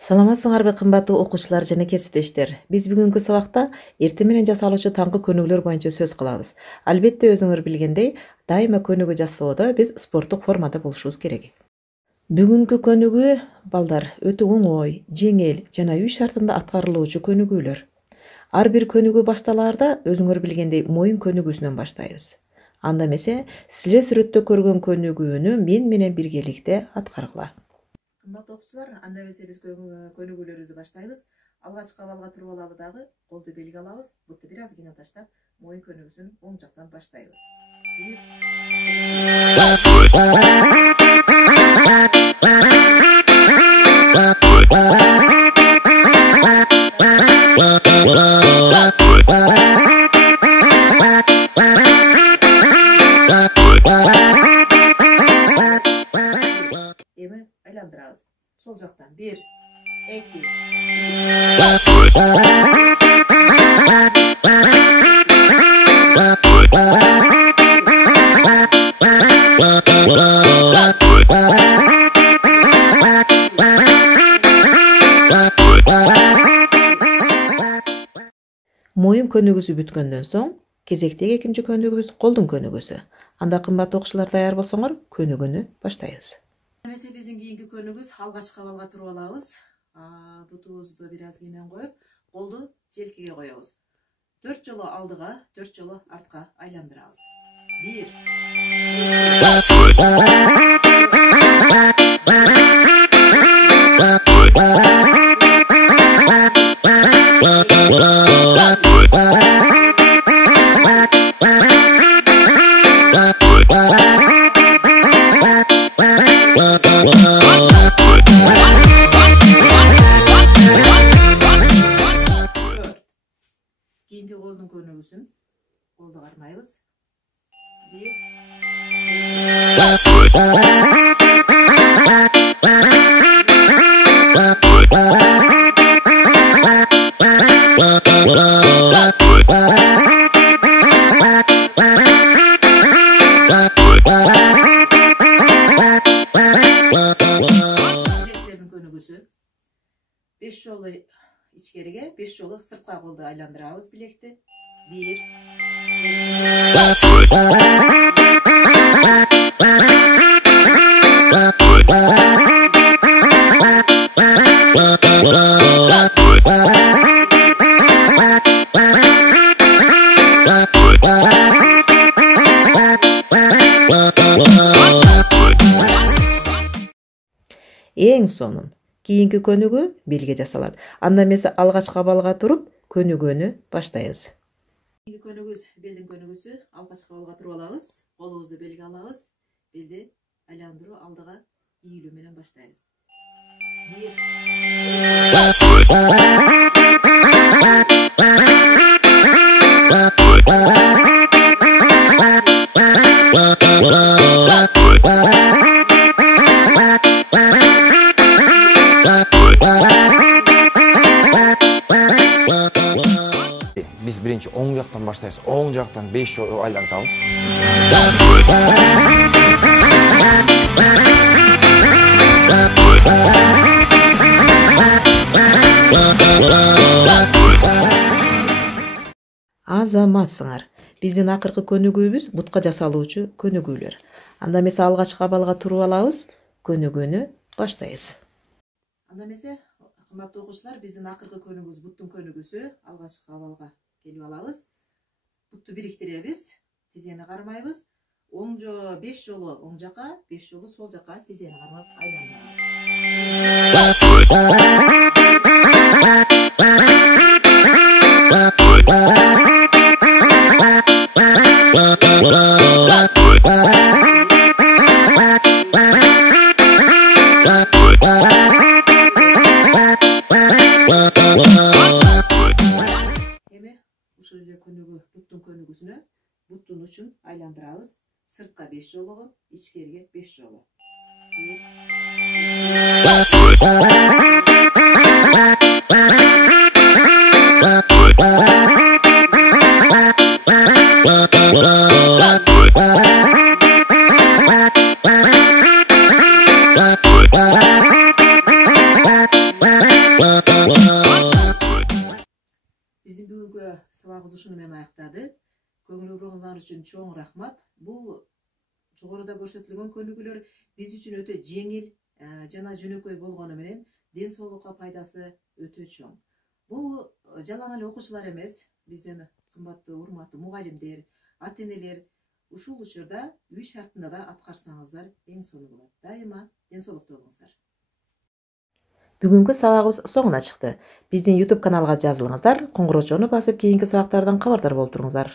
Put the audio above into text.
Саламатсыңарбы кымбаттуу окуучулар жана кесиптештер. Биз бүгүнкү сабакта эртең менен жасалуучу таңкы көнүгүүлөр боюнча сөз кылабыз. Албетте өзүңөр билгендей, дайыма көнүгүү жасоодо биз спорттук формада болушубуз керек. Бүгүнкү көнүгүү балдар өтө оңой, жеңил жана үй шартында аткарылуучу көнүгүүлөр. Ар бир көнүгүү башталаарда өзүңөр билгендей моюн көнүгүүсүнөн баштайбыз. Анда эмесе, силер сүрөттө көргөн көнүгүүнү мен менен биргеликте аткаргыла. Кымбаттуу окуучулар, анда эмесе биз көнүгүүлөрүбүздү баштайбыз. Алгачкы абалга туруп алалы дагы, колду белге алабыз, бутты бир аз кийин таштап, моюн көнүгүүсүн оң жактан баштайбыз. Эми айландырабыз. Сол жактан 1, 2. Моюн көнүгүүсү бүткөндөн соң, кезектеги экинчи көнүгүүбүз колдун көнүгүүсү. Анда кымбаттуу окуучулар даяр болсоңор, көнүгүүнү баштайбыз. Эмесе биздин кийинки көнүгүүбүз алгачкы абалга туруп алабыз. Бутубузду бир аз кийинен коюп, колду желкеге коебуз. 4 жолу алдыга, 4 жолу артка айландырабыз. 1. Кийинки колдун көнүгүүсүн колду кармайбыз. 1. Көнүгүүсү 5 жолу ичкериге, 5 жолу сыртка колду айландырабыз билекти. 1. Эң сонун кийинки көнүгүү белге жасалат. Анда эмесе алгачкы абалга туруп, көнүгүүнү баштайбыз. Кийинки көнүгүүбүз белдин көнүгүүсү. Алгачкы абалга туруп алабыз, колубузду белге алабыз, белди айландыруу алдыга ийилүү менен баштайбыз. 1. Biz birinci oң жактан баштайбыз. Оң жактан 5 жолу айлантабыз. Азаматсыңар. Биздин акыркы көнүгүүбүз бутка жасалуучу көнүгүүлөр. Анда эмесе алгачкы абалга туруп алабыз, көнүгүүнү баштайбыз. Анда эмесе кымбаттуу окуучулар, биздин акыркы көнүгүүбүз буттун көнүгүүсү. Алгачкы абалга келип алабыз. Бутту бириктиребиз, тизени кармайбыз. 5 жолу оң жака, 5 жолу сол жака тизени кармап айландырабыз. Эми ушул эле көнүгүү буттун көнүгүүсүнө буттун учун айландырабыз. Сыртка 5 жолу, ичкериге 5 жолу. 1. сабагыбыз ушуну менен аяктадык. Көңүл буруңуздар үчүн чоң рахмат. Бул жогоруда көрсөтүлгөн көнүгүүлөр биз үчүн өтө жеңил жана жөнөкөй болгону менен ден соолукка пайдасы өтө чоң. Бул жалаң эле окуучулар эмес, биздин кымбаттуу урматтуу мугалимдер, ата-энелер ушул учурда үй шартында да аткарсаңыздар эң сонун болот. Дайыма ден соолукта болуңуздар. Бүгүнкү сабагыбыз соңуна чыкты. Биздин YouTube каналга жазылыңыздар, коңгуроочону басып кийинки сабактардан кабардар болуп туруңуздар.